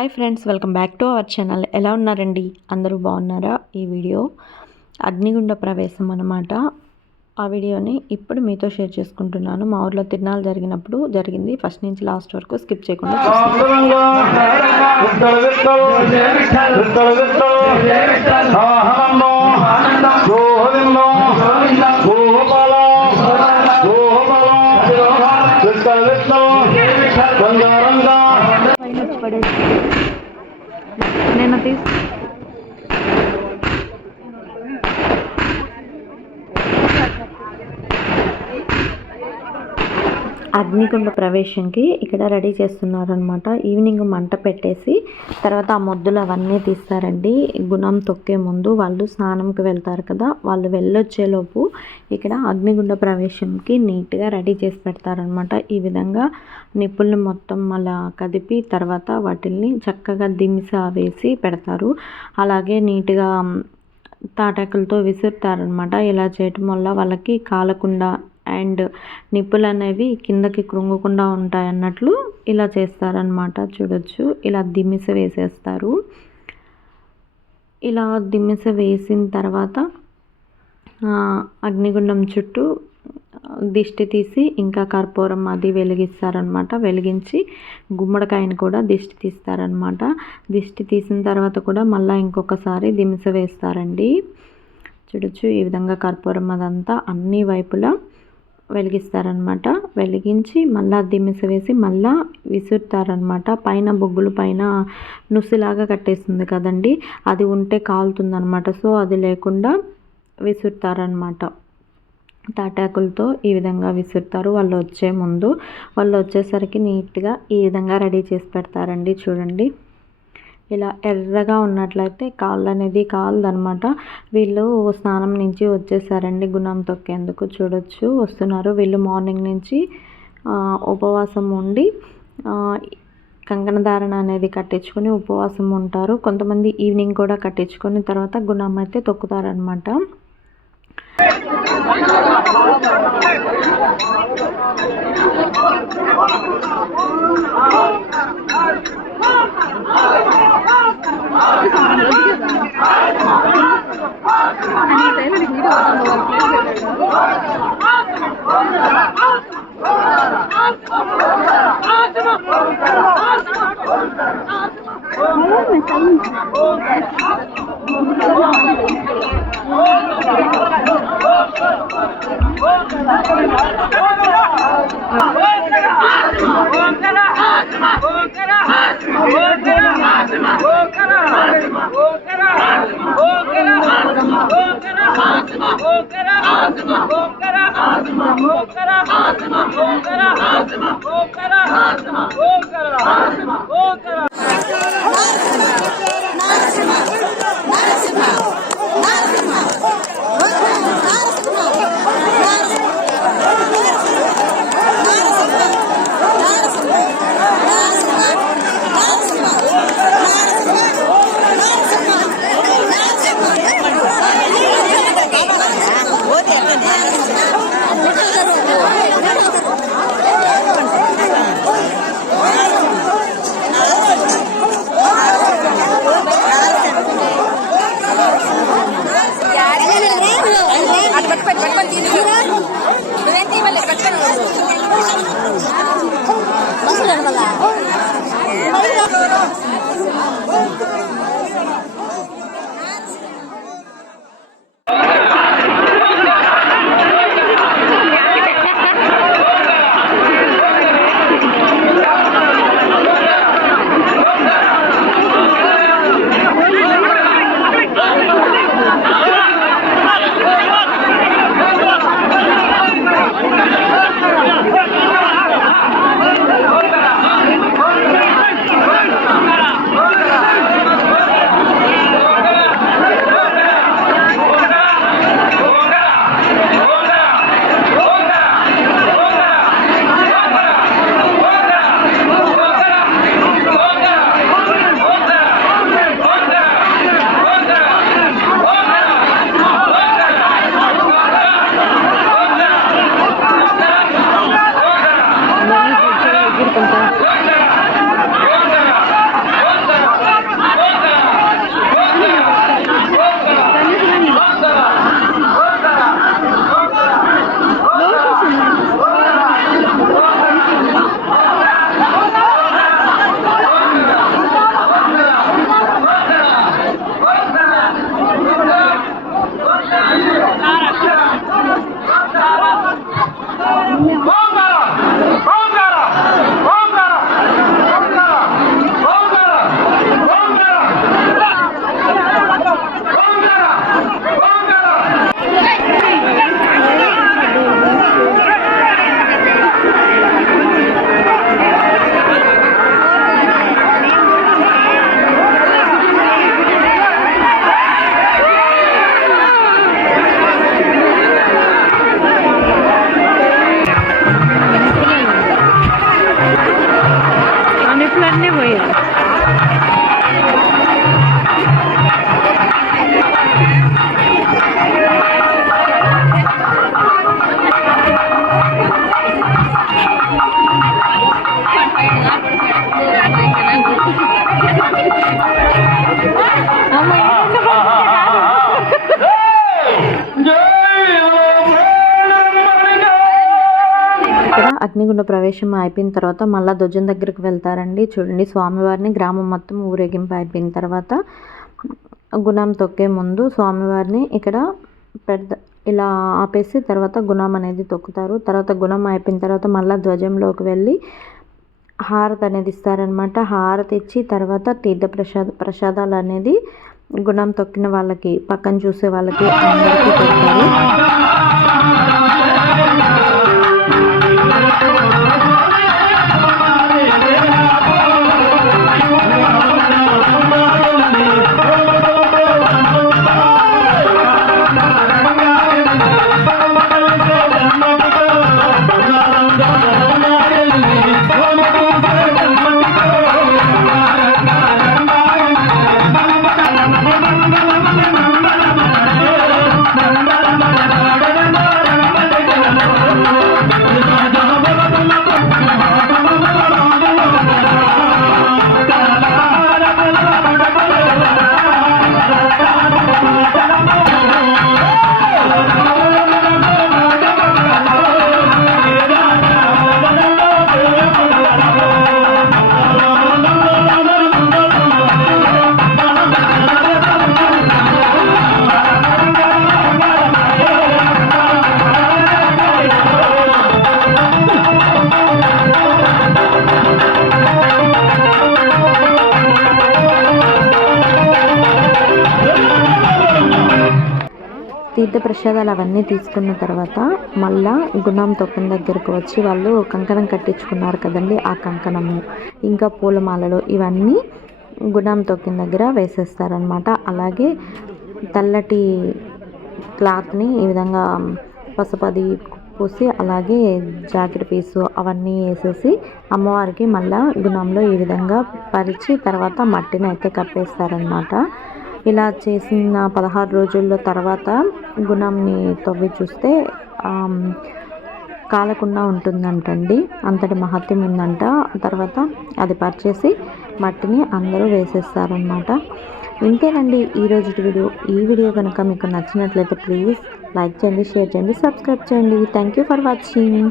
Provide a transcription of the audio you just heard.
Hi friends, welcome back to our channel. ఎలా ఉన్నారండి? అందరూ బాగున్నారా? ఈ వీడియో అగ్నిగుండ ప్రవేశం అన్నమాట. ఆ వీడియోని ఇప్పుడు మీతో షేర్ చేసుకుంటున్నాను. మా ఊర్లో తిరునాళ్ళు జరిగినప్పుడు జరిగింది. ఫస్ట్ నుంచి లాస్ట్ వరకు స్కిప్ చేయకుండా నేను అగ్నిగుండ ప్రవేశంకి ఇక్కడ రెడీ చేస్తున్నారనమాట. ఈవినింగ్ మంట పెట్టేసి తర్వాత ఆ మొద్దులు అవన్నీ తీస్తారండి. గుణం తొక్కే ముందు వాళ్ళు స్నానంకి వెళ్తారు కదా, వాళ్ళు వెళ్ళొచ్చేలోపు ఇక్కడ అగ్నిగుండ ప్రవేశంకి నీట్గా రెడీ చేసి పెడతారనమాట. ఈ విధంగా నిప్పుల్ని మొత్తం అలా కదిపి తర్వాత వాటిల్ని చక్కగా దిమిస వేసి పెడతారు. అలాగే నీట్గా తాటాకులతో విసురుతారనమాట. ఇలా చేయటం వల్ల వాళ్ళకి కాలకుండా అండ్ నిప్పులు అనేవి కిందకి కృంగకుండా ఉంటాయి అన్నట్లు ఇలా చేస్తారనమాట. చూడొచ్చు, ఇలా దిమిస వేసేస్తారు. ఇలా దిమిస వేసిన తర్వాత అగ్నిగుండం చుట్టూ దిష్టి తీసి ఇంకా కర్పూరం అది వెలిగిస్తారనమాట. వెలిగించి గుమ్మడికాయని కూడా దిష్టి తీస్తారనమాట. దిష్టి తీసిన తర్వాత కూడా మళ్ళీ ఇంకొకసారి దిమిస వేస్తారండి. చూడొచ్చు, ఈ విధంగా కర్పూరం అదంతా అన్ని వైపులా వెలిగిస్తారనమాట. వెలిగించి మళ్ళీ దిమిస వేసి మళ్ళీ విసురుతారనమాట. పైన బొగ్గులు పైన నుసిలాగా కట్టేస్తుంది కదండి, అది ఉంటే కాలుతుందనమాట. సో అది లేకుండా విసురుతారనమాట. తాటాకులతో ఈ విధంగా విసురుతారు. వాళ్ళు వచ్చే ముందు, వాళ్ళు వచ్చేసరికి నీట్గా ఈ విధంగా రెడీ చేసి పెడతారండి. చూడండి, ఇలా ఎర్రగా ఉన్నట్లయితే కాళ్ళు అనేది కాలదనమాట. వీళ్ళు స్నానం నుంచి వచ్చేసారండి గుణం తొక్కేందుకు. చూడొచ్చు, వస్తున్నారు. వీళ్ళు మార్నింగ్ నుంచి ఉపవాసం ఉండి కంకణధారణ అనేది కట్టించుకొని ఉపవాసం ఉంటారు. కొంతమంది ఈవినింగ్ కూడా కట్టించుకొని తర్వాత గుణం అయితే తొక్కుతారనమాట. అగ్నిగుండ ప్రవేశం అయిపోయిన తర్వాత మళ్ళీ ధ్వజం దగ్గరికి వెళ్తారండి. చూడండి, స్వామివారిని గ్రామం మొత్తం ఊరేగింపు అయిపోయిన తర్వాత గుణం తొక్కే ముందు స్వామివారిని ఇక్కడ ఇలా ఆపేసి తర్వాత గుణం అనేది తొక్కుతారు. తర్వాత గుణం అయిపోయిన తర్వాత మళ్ళీ ధ్వజంలోకి వెళ్ళి హారతి అనేది ఇస్తారనమాట. హారతి ఇచ్చి తర్వాత తీర్థ ప్రసాదాలు అనేది గుణం తొక్కిన వాళ్ళకి, పక్కన చూసే వాళ్ళకి అందరికీ పెడతారు. తీర్థ ప్రసాదాలు అవన్నీ తీసుకున్న తర్వాత మళ్ళా గుణం తొక్కిన దగ్గరకు వచ్చి వాళ్ళు కంకణం కట్టించుకున్నారు కదండి, ఆ కంకణము ఇంకా పూలమాలలు ఇవన్నీ గుణం తొక్కిన దగ్గర వేసేస్తారనమాట. అలాగే తెల్లటి క్లాత్ని ఈ విధంగా పసుపది పూసి అలాగే జాకెట్ పీసు అవన్నీ వేసేసి అమ్మవారికి మళ్ళీ గుణంలో ఈ విధంగా పరిచి తర్వాత మట్టిని అయితే కప్పేస్తారనమాట. ఇలా చేసిన 16 రోజుల్లో తర్వాత గుణంని తవ్వి చూస్తే కాలకుండా ఉంటుందంటండి, అంతటి మహత్యం ఉందంట. తర్వాత అది పరిచేసి మట్టిని అందరూ వేసేస్తారనమాట. ఇంతేనండి ఈరోజు వీడియో. ఈ వీడియో కనుక మీకు నచ్చినట్లయితే ప్లీజ్ లైక్ చేయండి, షేర్ చేయండి, సబ్స్క్రైబ్ చేయండి. Thank you for watching.